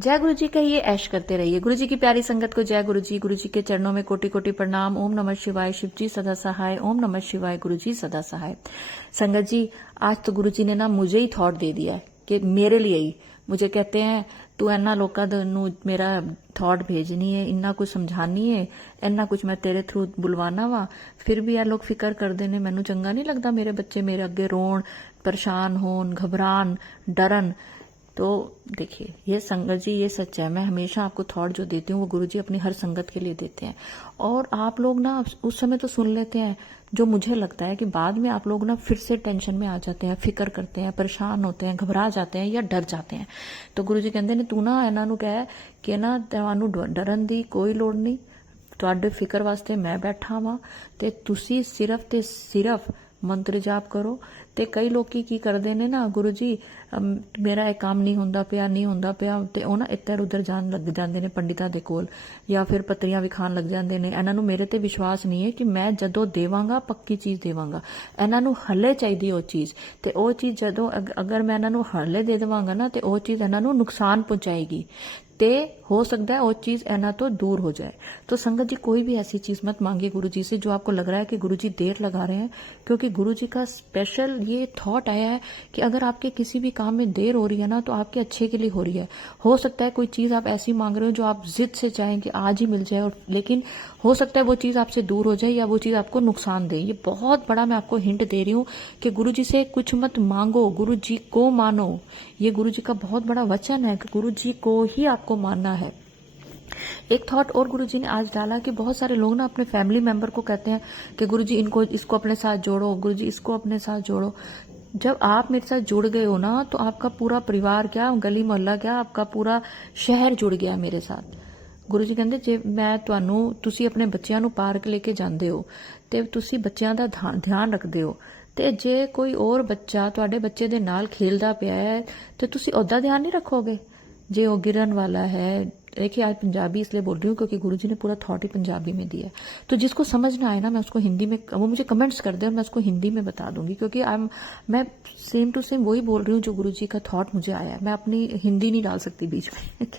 जय गुरु जी कहिए, ऐश करते रहिए। गुरु जी की प्यारी संगत को जय गुरु जी के चरणों में कोटि कोटि प्रणाम। ओम नमः शिवाय, शिव जी सदा सहाय। ओम नमः शिवाय, गुरु जी सदा सहाय। संगत जी, आज तो गुरु जी ने ना मुझे ही थॉट दे दिया है कि मेरे लिए ही मुझे कहते हैं तू इन्ना लोगों नू मेरा थॉट भेजनी है, इन्ना कुछ समझानी है, इन्ना कुछ मैं तेरे थ्रू बुलवाना वा, फिर भी यार लोग फिक्र करते ने। मैनू चंगा नहीं लगता मेरे बच्चे मेरे अगे रोन, परेशान होन, घबरान, डरन। तो देखिए, ये संगत जी ये सच है। मैं हमेशा आपको थॉट जो देती हूँ वो गुरुजी अपनी हर संगत के लिए देते हैं। और आप लोग ना उस समय तो सुन लेते हैं, जो मुझे लगता है कि बाद में आप लोग ना फिर से टेंशन में आ जाते हैं, फिक्र करते हैं, परेशान होते हैं, घबरा जाते हैं या डर जाते हैं। तो गुरुजी कहते ने तू ना इन्हां नूं कह कि ना तुहानूं डरन दी कोई लोड़ नहीं, तुहाडे फिक्र वास्ते मैं बैठा वां ते तुसी सिर्फ ते सिर्फ मंत्र जाप करो। ते कई लोग की करते ने ना, गुरु जी मेरा एक काम नहीं होंदा पिया नहीं होंदा पिया, ते ਉਹ ਨਾ ਇੱਧਰ ਉੱਧਰ ਜਾਣ ਲੱਗ ਜਾਂਦੇ ਨੇ ਪੰਡਿਤਾਂ ਦੇ ਕੋਲ, ਜਾਂ ਫਿਰ ਪੱਤਰੀਆਂ ਵਿਖਾਣ ਲੱਗ ਜਾਂਦੇ ਨੇ। ਇਹਨਾਂ ਨੂੰ ਮੇਰੇ ਤੇ ਵਿਸ਼ਵਾਸ ਨਹੀਂ ਹੈ ਕਿ ਮੈਂ ਜਦੋਂ ਦੇਵਾਂਗਾ ਪੱਕੀ ਚੀਜ਼ ਦੇਵਾਂਗਾ। ਇਹਨਾਂ ਨੂੰ ਹੱਲੇ ਚਾਹੀਦੀ ਉਹ ਚੀਜ਼, ਤੇ ਉਹ ਚੀਜ਼ ਜਦੋਂ ਅਗਰ ਮੈਂ ਇਹਨਾਂ ਨੂੰ ਹੱਲੇ ਦੇ ਦੇਵਾਂਗਾ ਨਾ ਤੇ ਉਹ ਚੀਜ਼ ਇਹਨਾਂ ਨੂੰ ਨੁਕਸਾਨ ਪਹੁੰਚਾਏਗੀ, ते हो सकता है वो चीज एना तो दूर हो जाए। तो संगत जी कोई भी ऐसी चीज मत मांगिए गुरु जी से जो आपको लग रहा है कि गुरु जी देर लगा रहे हैं, क्योंकि गुरु जी का स्पेशल ये थॉट आया है कि अगर आपके किसी भी काम में देर हो रही है ना तो आपके अच्छे के लिए हो रही है। हो सकता है कोई चीज आप ऐसी मांग रहे हो जो आप जिद से चाहें कि आज ही मिल जाए, और लेकिन हो सकता है वो चीज आपसे दूर हो जाए या वो चीज आपको नुकसान दे। ये बहुत बड़ा मैं आपको हिंट दे रही हूँ कि गुरु जी से कुछ मत मांगो, गुरु जी को मानो। ये गुरु जी का बहुत बड़ा वचन है कि गुरु जी को ही आपको मानना है। एक थॉट और गुरुजी ने आज डाला कि बहुत सारे लोग ना अपने फैमिली मेंबर को कहते हैं कि गुरुजी इनको इसको अपने साथ जोड़ो, गुरुजी इसको अपने साथ जोड़ो। जब आप मेरे साथ जुड़ गए हो ना तो आपका पूरा परिवार क्या, गली मोहल्ला क्या, आपका पूरा शहर जुड़ गया मेरे साथ। गुरु जी कहते जे मैं तुहानू तुसी अपने बच्चों ਨੂੰ पार्क लेके जाते हो ਤੇ ਤੁਸੀਂ ਬੱਚਿਆਂ ਦਾ ध्यान रखते हो, ਤੇ ਜੇ कोई और बच्चा ਤੁਹਾਡੇ ਬੱਚੇ ਦੇ ਨਾਲ खेलता ਪਿਆ है तो ਤੁਸੀਂ ਉਹਦਾ ध्यान नहीं रखोगे जे वो गिरन वाला है। देखिए, आज पंजाबी इसलिए बोल रही हूँ क्योंकि गुरुजी ने पूरा थॉट ही पंजाबी में दिया है, तो जिसको समझ ना आए ना मैं उसको हिंदी में, वो मुझे कमेंट्स कर दे और मैं उसको हिंदी में बता दूंगी, क्योंकि मैं सेम टू सेम वही बोल रही हूँ जो गुरुजी का थॉट मुझे आया है। मैं अपनी हिंदी नहीं डाल सकती बीच में।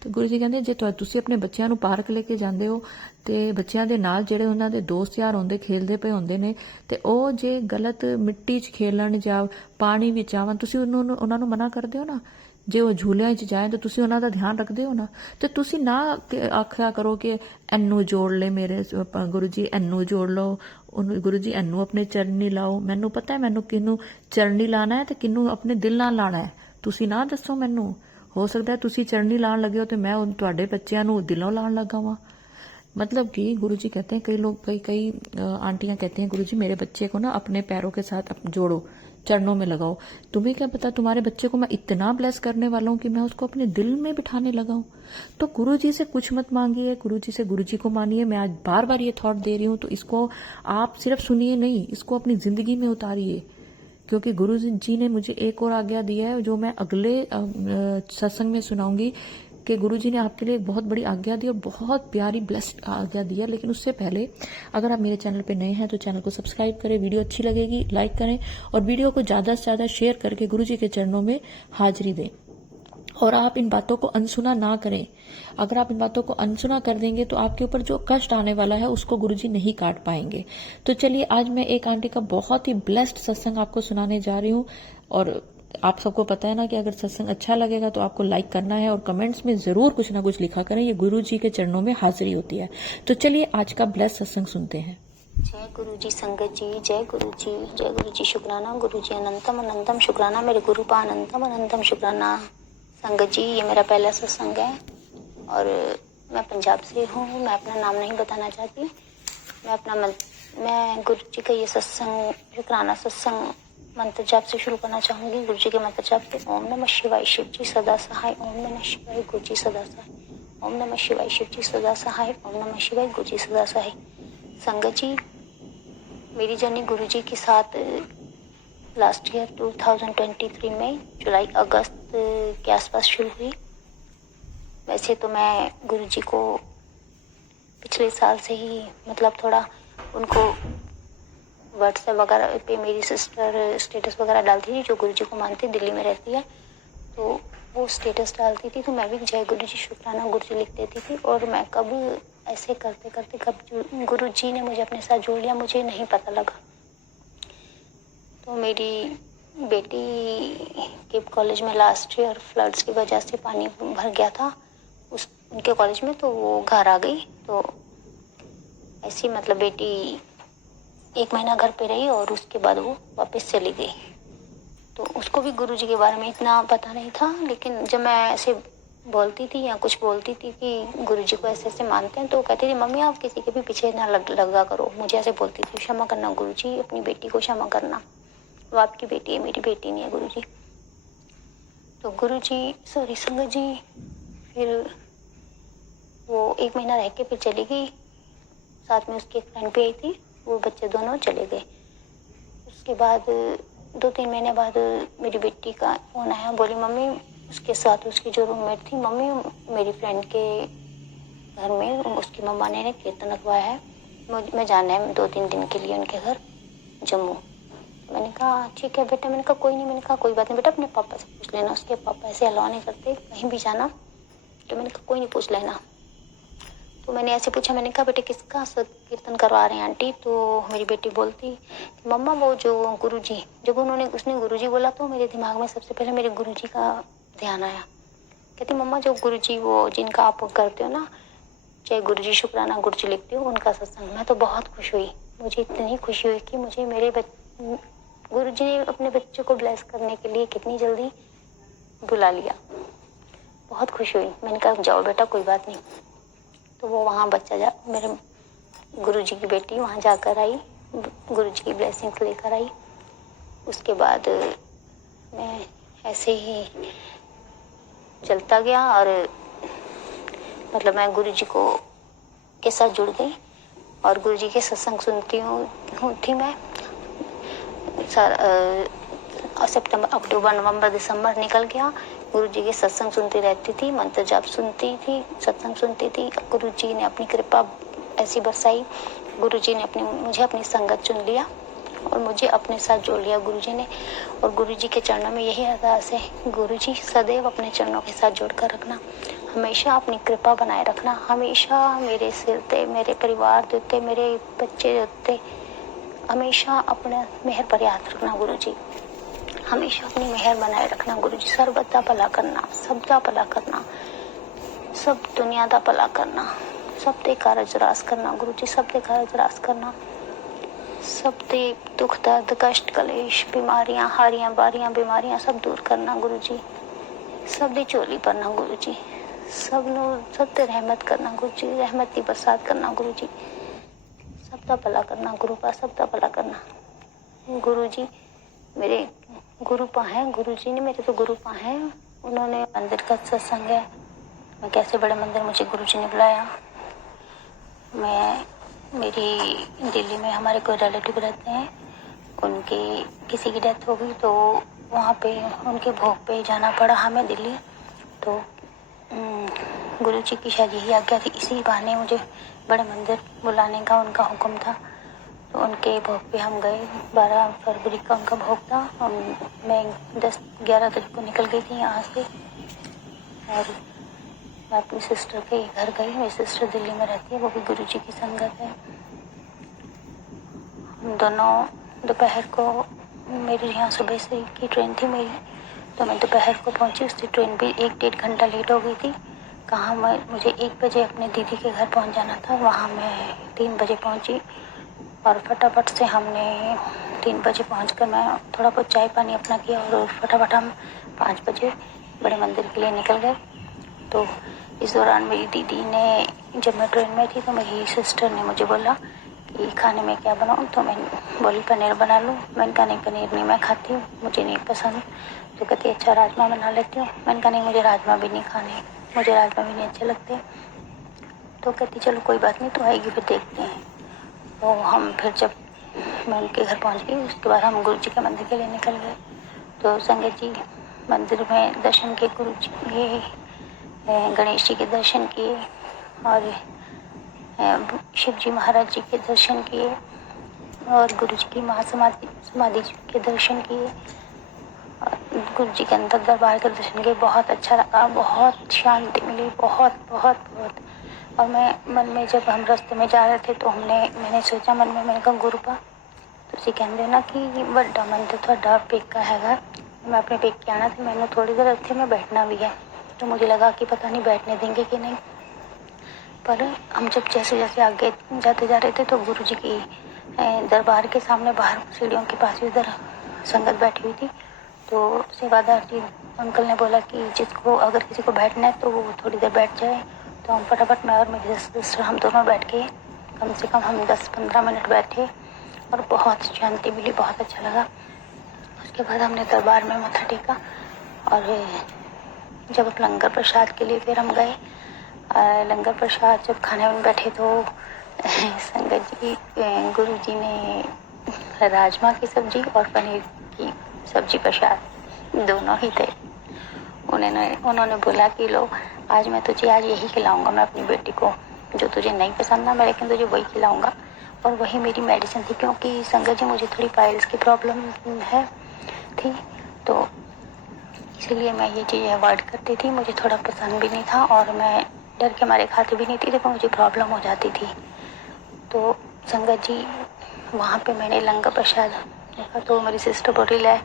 तो गुरुजी कहते जे तुसी अपने बच्चों ਨੂੰ पार्क लेके जाते हो ਤੇ ਬੱਚਿਆਂ ਦੇ ਨਾਲ ਜਿਹੜੇ ਉਹਨਾਂ ਦੇ ਦੋਸਤ ਯਾਰ ਹੁੰਦੇ ਖੇਲਦੇ ਪਏ ਹੁੰਦੇ ਨੇ ਤੇ ਉਹ ਜੇ ਗਲਤ ਮਿੱਟੀ 'ਚ ਖੇਲਣ ਜਾਂ ਪਾਣੀ ਵਿੱਚ ਆਵਣ, ਤੁਸੀਂ ਉਹਨਾਂ ਨੂੰ ਮਨਾ ਕਰਦੇ ਹੋ ਨਾ। ਜੇ ਉਹ ਝੂਲਿਆਂ 'ਚ ਜਾਏ ਤਾਂ ਤੁਸੀਂ ਉਹਨਾਂ ਦਾ ਧਿਆਨ ਰੱਖਦੇ ਹੋ ਨਾ। ਤੇ ਤੁਸੀਂ ਨਾ ਆਖਿਆ ਕਰੋ ਕਿ ਇਹਨੂੰ ਜੋੜ ਲੈ ਮੇਰੇ ਗੁਰੂ ਜੀ, ਇਹਨੂੰ ਜੋੜ ਲਓ, ਉਹਨੂੰ ਗੁਰੂ ਜੀ ਇਹਨੂੰ ਆਪਣੇ ਚਰਨੀ ਲਾਓ। ਮੈਨੂੰ ਪਤਾ ਹੈ ਮੈਨੂੰ ਕਿਹਨੂੰ ਚਰਨੀ ਲਾਣਾ ਹੈ ਤੇ ਕਿਹਨੂੰ ਆਪਣੇ ਦਿਲ ਨਾਲ ਲਾਣਾ ਹੈ। ਤੁਸੀਂ ਨਾ ਦੱਸੋ ਮੈਨੂੰ। ਹੋ ਸਕਦਾ ਤੁਸੀਂ ਚਰਨੀ ਲਾਣ ਲੱਗੇ ਹੋ ਤੇ ਮੈਂ ਤੁਹਾਡੇ ਬੱਚਿਆਂ ਨੂੰ ਦਿਲੋਂ ਲਾਣ ਲੱਗਾ ਵਾਂ। मतलब कि गुरु जी कहते हैं, कई लोग कई आंटियां कहते हैं गुरु जी मेरे बच्चे को ना अपने पैरों के साथ जोड़ो, चरणों में लगाओ। तुम्हें क्या पता तुम्हारे बच्चे को मैं इतना ब्लेस करने वाला हूँ कि मैं उसको अपने दिल में बिठाने लगा हूँ। तो गुरु जी से कुछ मत मांगिए, गुरु जी से गुरु जी को मानिए। मैं आज बार बार ये थॉट दे रही हूँ, तो इसको आप सिर्फ सुनिए नहीं, इसको अपनी जिंदगी में उतारिए, क्योंकि गुरु जी ने मुझे एक और आज्ञा दिया है जो मैं अगले सत्संग में सुनाऊंगी कि गुरुजी ने आपके लिए एक बहुत बड़ी आज्ञा दी और बहुत प्यारी ब्लेस्ड आज्ञा दी है। लेकिन उससे पहले अगर आप मेरे चैनल पे नए हैं तो चैनल को सब्सक्राइब करें, वीडियो अच्छी लगेगी लाइक करें और वीडियो को ज़्यादा से ज़्यादा शेयर करके गुरुजी के चरणों में हाजिरी दें। और आप इन बातों को अनसुना ना करें। अगर आप इन बातों को अनसुना कर देंगे तो आपके ऊपर जो कष्ट आने वाला है उसको गुरुजी नहीं काट पाएंगे। तो चलिए, आज मैं एक आंटी का बहुत ही ब्लेस्ड सत्संग आपको सुनाने जा रही हूँ। और आप सबको पता है ना कि अगर सत्संग अच्छा लगेगा तो आपको लाइक करना है और कमेंट्स में जरूर कुछ ना कुछ लिखा करें। ये गुरु जी के चरणों में हाजिरी होती है। तो चलिए आज का ब्लेस्ड सत्संग सुनते हैं। जय गुरु जी संगत जी, जय गुरु जी, जय गुरु जी। शुक्राना गुरु जी, अनंतम अनंतम शुक्राना मेरे गुरु पा, अनंतम अनंतम शुक्राना। संगत जी, ये मेरा पहला सत्संग है और मैं पंजाब से हूँ। मैं अपना नाम नहीं बताना चाहती। मैं गुरु जी का ये सत्संग, शुक्राना सत्संग मंत्र जाप से शुरू करना चाहूंगी। गुरु जी के मंत्र जाप से ओम नमः शिवाय, शिव जी सदा सहाय। ओम नमः शिवाय, गुरु जी सदा सहाय। ओम नमः शिवाय, शिव जी सदा सहाय। ओम नमः शिवाय, गुरु जी सदा सहाय। संगत जी, मेरी जर्नी गुरु जी के साथ लास्ट ईयर 2023 में जुलाई अगस्त के आसपास शुरू हुई। वैसे तो मैं गुरु जी को पिछले साल से ही मतलब थोड़ा उनको व्हाट्सएप वगैरह पे मेरी सिस्टर स्टेटस वगैरह डालती थी जो गुरु जी को मानती, दिल्ली में रहती है। तो वो स्टेटस डालती थी तो मैं भी जय गुरु जी शुक्राना गुरु जी लिख देती थी। और मैं कब ऐसे करते करते कब गुरु जी ने मुझे अपने साथ जोड़ लिया मुझे नहीं पता लगा। तो मेरी बेटी के कॉलेज में लास्ट ईयर फ्लड्स की वजह से पानी भर गया था उनके कॉलेज में, तो वो घर आ गई। तो ऐसी मतलब बेटी 1 महीना घर पे रही और उसके बाद वो वापस चली गई। तो उसको भी गुरु जी के बारे में इतना पता नहीं था, लेकिन जब मैं ऐसे बोलती थी या कुछ बोलती थी कि गुरु जी को ऐसे ऐसे मानते हैं, तो वो कहती थी मम्मी आप किसी के भी पीछे ना लगा करो। मुझे ऐसे बोलती थी, क्षमा करना गुरु जी, अपनी बेटी को क्षमा करना, वो आपकी बेटी है, मेरी बेटी नहीं है गुरु जी। तो गुरु जी संगत जी फिर वो 1 महीना रह के फिर चली गई। साथ में उसकी एक फ्रेंड भी आई थी, वो बच्चे दोनों चले गए। उसके बाद 2-3 महीने बाद मेरी बेटी का फोन आया, बोली मम्मी उसके साथ उसकी जो रूममेट थी, मम्मी मेरी फ्रेंड के घर में उसकी मम्मा ने कीर्तन रखवाया है, मैं जाना है 2-3 दिन के लिए उनके घर जम्मू। मैंने कहा ठीक है बेटा। मैंने कहा कोई नहीं। मैंने कहा कोई बात नहीं बेटा, अपने पापा से पूछ लेना, उसके पापा ऐसे अलाउ नहीं करते कहीं भी जाना। तो मैंने कहा कोई नहीं, पूछ लेना। तो मैंने ऐसे पूछा, मैंने कहा बेटे किसका कीर्तन करवा रहे हैं आंटी? तो मेरी बेटी बोलती मम्मा वो जो गुरुजी, जब उसने गुरुजी बोला तो मेरे दिमाग में सबसे पहले मेरे गुरुजी का ध्यान आया। कहती मम्मा जो गुरुजी वो जिनका आप करते हो ना, चाहे गुरुजी शुक्राना गुरुजी लिखते हो, उनका सत्संग। मैं तो बहुत खुश हुई, मुझे इतनी खुशी हुई कि मुझे मेरे गुरुजी ने अपने बच्चों को ब्लेस करने के लिए कितनी जल्दी बुला लिया। बहुत खुश हुई। मैंने कहा जाओ बेटा कोई बात नहीं। तो वो वहाँ मेरे गुरुजी की बेटी वहाँ जाकर आई, गुरुजी की ब्लेसिंग्स लेकर आई। उसके बाद मैं ऐसे ही चलता गया और मतलब मैं गुरुजी के साथ जुड़ गई और गुरुजी के सत्संग सुनती थी मैं। सितंबर, अक्टूबर, नवंबर, दिसंबर निकल गया, गुरुजी के सत्संग सुनती रहती थी, मंत्र जाप सुनती थी, सत्संग सुनती थी। गुरुजी ने अपनी कृपा ऐसी बरसाई, गुरुजी ने मुझे अपनी संगत चुन लिया और मुझे अपने साथ जोड़ लिया गुरुजी ने। और गुरुजी के चरणों में यही अरदास है, गुरुजी सदैव अपने चरणों के साथ जोड़कर रखना, हमेशा अपनी कृपा बनाए रखना, हमेशा मेरे सिर पे, मेरे परिवार के उत्ते, मेरे बच्चे के उत्ते हमेशा अपने मेहर पर याद रखना गुरुजी, हमेशा अपनी मेहर बनाए रखना गुरुजी। सर्वदा भला करना, सबका भला करना, सब दुनिया का भला करना, सब दे कारज रास करना गुरुजी, सब दे कारज रास करना, सब दे दुख दर्द कष्ट कलेश बीमारियां हारियां बारियां बीमारियां सब दूर करना गुरुजी, सब दे झोली भरना गुरुजी, सब ते रहमत करना गुरुजी, रहमत की बरसात करना गुरुजी, सबका भला करना गुरु का, सबका भला करना गुरुजी। मेरे गुरु पा है, गुरुजी ने मेरे तो गुरु पा है, उन्होंने मंदिर का सत्संग है, मैं कैसे बड़े मंदिर मुझे गुरुजी ने बुलाया। मेरी दिल्ली में हमारे कोई रिलेटिव रहते हैं, उनकी किसी की डेथ हो गई तो वहाँ पे उनके भोग पे जाना पड़ा हमें दिल्ली। तो गुरुजी की शायद यही आज्ञा थी, इसी बहाने मुझे बड़े मंदिर बुलाने का उनका हुक्म था। तो उनके भोग पे हम गए, 12 फरवरी का उनका भोग था और मैं 10-11 तारीख को निकल गई थी यहाँ से और मैं अपनी सिस्टर के घर गई। मेरी सिस्टर दिल्ली में रहती है, वो भी गुरुजी की संगत है। हम दोनों दोपहर को, मेरी यहाँ सुबह से की ट्रेन थी मेरी, तो मैं दोपहर को पहुँची। उसकी ट्रेन भी 1-1.5 घंटा लेट हो गई थी। कहाँ मुझे 1 बजे अपने दीदी के घर पहुँच जाना था, वहाँ मैं 3 बजे पहुँची और फटाफट से हमने 3 बजे पहुँचकर मैं थोड़ा बहुत चाय पानी अपना किया और फटाफट हम 5 बजे बड़े मंदिर के लिए निकल गए। तो इस दौरान मेरी दीदी ने, जब मैं ट्रेन में थी तो मेरी सिस्टर ने मुझे बोला कि खाने में क्या बनाऊँ, तो मैं बोली पनीर बना लूँ। मैंने कहा नहीं पनीर नहीं मैं खाती हूँ, मुझे नहीं पसंद। तो कहती अच्छा राजमा बना लेती हूँ। मैंने कहा नहीं मुझे राजमा भी नहीं खाने, मुझे राजमा भी नहीं अच्छे लगते। तो कहती चलो कोई बात नहीं, तो आएगी फिर देखते हैं। तो हम फिर जब मैं उनके घर पहुँच गई, उसके बाद हम गुरुजी के मंदिर के लिए निकल गए। तो संगत जी मंदिर में दर्शन किए, गुरुजी के गणेश जी के दर्शन किए और शिव जी महाराज जी के दर्शन किए और गुरु जी की महासमाधि के दर्शन किए। गुरु जी के अंदर दरबार के दर्शन किए, बहुत अच्छा लगा, बहुत शांति मिली, बहुत बहुत बहुत। और मैं मन में, जब हम रास्ते में जा रहे थे तो मैंने सोचा मन में, मैंने कहा गुरुपा ਤੁਸੀਂ ਕਹਿੰਦੇ ਨਾ कि ਵੱਡਾ ਮੰदिर ਤੁਹਾਡਾ पेका हैगा, मैं अपने पेके आना था, मैंने थोड़ी देर उत्थे में बैठना भी है। तो मुझे लगा कि पता नहीं बैठने देंगे कि नहीं, पर हम जब जैसे जैसे आगे जाते जा रहे थे तो गुरु जी की दरबार के सामने बाहर सीढ़ियों के पास उधर संगत बैठी हुई थी। तो सेवादार जी अंकल ने बोला कि जिसको अगर किसी को बैठना है तो वो थोड़ी देर बैठ जाए। तो हम फटाफट, मैं और मेरी सिस्टर, हम दोनों बैठ के कम से कम हम 10-15 मिनट बैठे और बहुत शांति मिली, बहुत अच्छा लगा। उसके बाद हमने दरबार में मत्था टेका और जब लंगर प्रसाद के लिए फिर हम गए, लंगर प्रसाद जब खाने में बैठे तो संगत जी, गुरु जी ने राजमा की सब्जी और पनीर की सब्जी प्रसाद दोनों ही थे। उन्होंने बोला कि लो आज मैं तुझे आज यही खिलाऊंगा, मैं अपनी बेटी को, जो तुझे नहीं पसंद ना मैं, लेकिन तुझे वही खिलाऊंगा। और वही मेरी मेडिसिन थी, क्योंकि संगत जी मुझे थोड़ी पाइल्स की प्रॉब्लम है थी, तो इसीलिए मैं ये चीज़ अवॉइड करती थी। मुझे थोड़ा पसंद भी नहीं था और मैं डर के मारे खाती भी नहीं थी, देखो मुझे प्रॉब्लम हो जाती थी। तो संगत जी वहाँ पे मैंने लंगर प्रसाद देखा तो मेरी सिस्टर बोली लै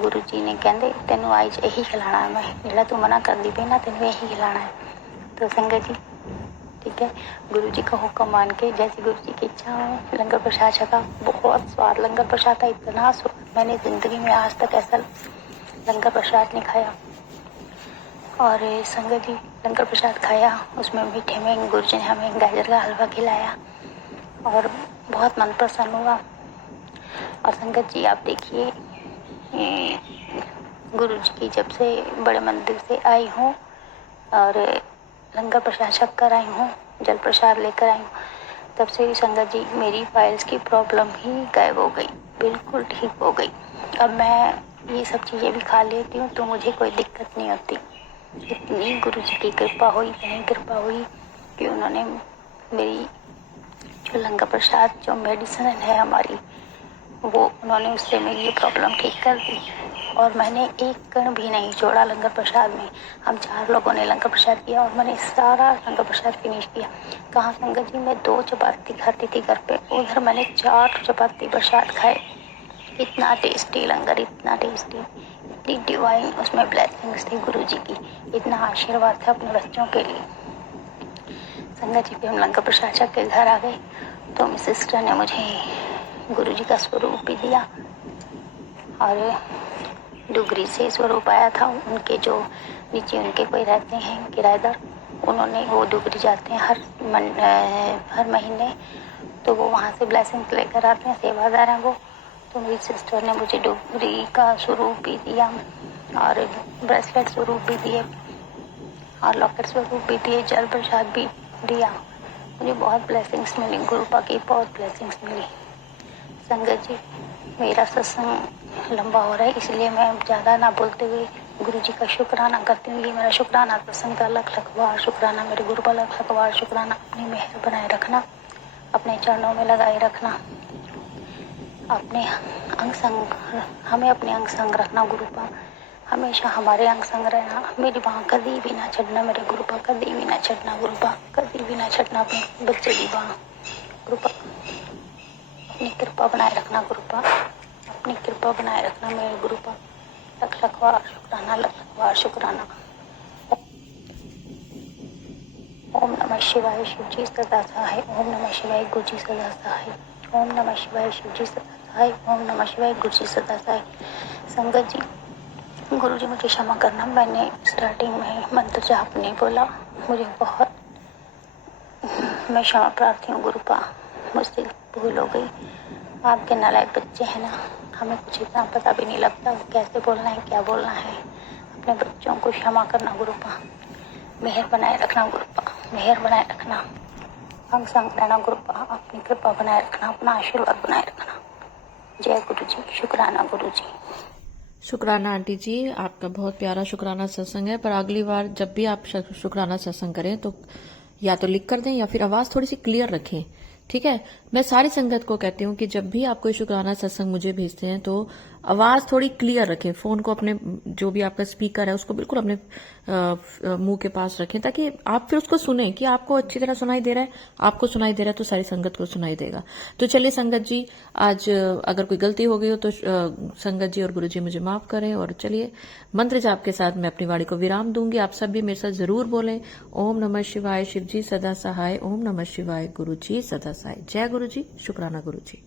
गुरु जी ने कहते तेनू आज यही खिलाना है, मैं जेड़ा तू मना कर दी पई ना तेनू यही खिलाना है। तो संगत जी ठीक है, गुरु जी का हुक्म मान के जैसे गुरु जी की इच्छा हो लंगर प्रसाद छका। बहुत स्वाद लंगर प्रसाद था, इतना स्वाद मैंने जिंदगी में आज तक ऐसा लंगर प्रसाद नहीं खाया। और संगत जी लंगर प्रसाद खाया, उसमें मीठे में गुरु जी ने हमें गाजर का हलवा खिलाया और बहुत मन प्रसन्न हुआ। और संगत जी आप देखिए, गुरु जी की जब से बड़े मंदिर से आई हूँ और लंगर प्रसाद छक कर आई हूँ, जल प्रसाद लेकर आई हूँ, तब से ही संगत जी मेरी फाइल्स की प्रॉब्लम ही गायब हो गई, बिल्कुल ठीक हो गई। अब मैं ये सब चीज़ें भी खा लेती हूँ तो मुझे कोई दिक्कत नहीं होती। इतनी गुरु जी की कृपा हुई, इतनी कृपा हुई कि उन्होंने मेरी जो लंगर प्रसाद, जो मेडिसिन है हमारी, वो उन्होंने उससे मेरी ये प्रॉब्लम ठीक कर दी। और मैंने एक कण भी नहीं छोड़ा लंगर प्रसाद में। हम 4 लोगों ने लंगर प्रसाद किया और मैंने सारा लंगर प्रसाद फिनिश किया। कहाँ संगत जी, मैं 2 चपाती खाती थी घर पे, उधर मैंने 4 चपाती प्रसाद खाए। इतना टेस्टी लंगर, इतना टेस्टी, इतनी डिवाइन उसमें ब्लेसिंग्स थी गुरु जी की, इतना आशीर्वाद था अपने बच्चों के लिए। संगत जी पे हम लंगर प्रसाद छक के घर आ गए तो मेरी सिस्टर ने मुझे गुरु जी का स्वरूप भी दिया और डुगरी से स्वरूप आया था। उनके जो नीचे उनके कोई रहते हैं किराएदार, उन्होंने, वो डुगरी जाते हैं हर महीने, तो वो वहाँ से ब्लेसिंग लेकर आते हैं, सेवादार हैं वो। तो मेरी सिस्टर ने मुझे डुगरी का स्वरूप भी दिया और ब्रेसलेट स्वरूप भी दिए और लॉकेट स्वरूप भी दिए, जल प्रसाद भी दिया। मुझे बहुत ब्लेसिंग्स मिली, गुरुपा की बहुत ब्लेसिंग्स मिली। संगत जी मेरा सत्संग लंबा हो रहा है, इसलिए मैं ज़्यादा ना बोलते हुए गुरु जी का शुक्राना करती हूँ। ये मेरा शुक्राना सत्संग का लख बार शुक्राना, मेरे गुरु का लख बार शुक्राना। अपनी मेहर बनाए रखना, अपने चरणों में लगाए रखना, अपने अंग संग, हमें अपने अंग संग रखना गुरुपा, हमेशा हमारे अंग संग रहना, मेरी बाँह कभी भी ना छड़ना मेरे गुरुपा, कभी भी ना छड़ना गुरुपा, कभी भी ना छड़ना अपने बच्चे की बाँह गुरुपा। अपनी कृपा बनाए रखना गुरुपा, अपनी कृपा बनाए रखना मेरे गुरुपा। लख लख बार शुक्राना, लख लख बार शुक्राना। ओम नमः शिवाय, शिव जी सदा सहाय। ओम नमः शिवाय, गुरु जी सदा सहाय। ओम नमः शिवाय, शिव जी सदा सहाय। ओम नमः शिवाय, गुरु जी सदा सहाय। संगत जी, गुरु जी मुझे क्षमा करना, मैंने स्टार्टिंग में मंत्र जाप नहीं बोला, मुझे बहुत, मैं क्षमा प्रार्थी हूँ गुरुपा, मुझसे भूल हो गई। आपके नालायक बच्चे हैं ना, हमें कुछ इतना पता भी नहीं लगता कैसे बोलना है, क्या बोलना है। अपने बच्चों को क्षमा करना गुरुपा, मेहर बनाए रखना गुरुपा, मेहर बनाए रखना, अंग संग रहना गुरुपा, अपनी कृपा बनाए रखना, अपना आशीर्वाद बनाए रखना। जय गुरु जी, शुक्राना गुरु जी। शुक्राना आंटी जी, आपका बहुत प्यारा शुक्राना सत्संग है। पर अगली बार जब भी आप शुक्राना सत्संग करें तो या तो लिख कर दें या फिर आवाज थोड़ी सी क्लियर रखें, ठीक है। मैं सारी संगत को कहती हूँ कि जब भी आप कोई शुक्राना सत्संग मुझे भेजते हैं तो आवाज थोड़ी क्लियर रखें, फोन को अपने जो भी आपका स्पीकर है उसको बिल्कुल अपने मुंह के पास रखें, ताकि आप फिर उसको सुने कि आपको अच्छी तरह सुनाई दे रहा है। आपको सुनाई दे रहा है तो सारी संगत को सुनाई देगा। तो चलिए संगत जी, आज अगर कोई गलती हो गई हो तो संगत जी और गुरु जी मुझे माफ करें। और चलिए मंत्र जाप के साथ मैं अपनी वाणी को विराम दूंगी। आप सब भी मेरे साथ जरूर बोलें, ओम नमः शिवाय, शिव जी सदा सहाय, ओम नमः शिवाय, गुरु जी सदा सहाय। जय गुरु जी, शुक्राना गुरु जी।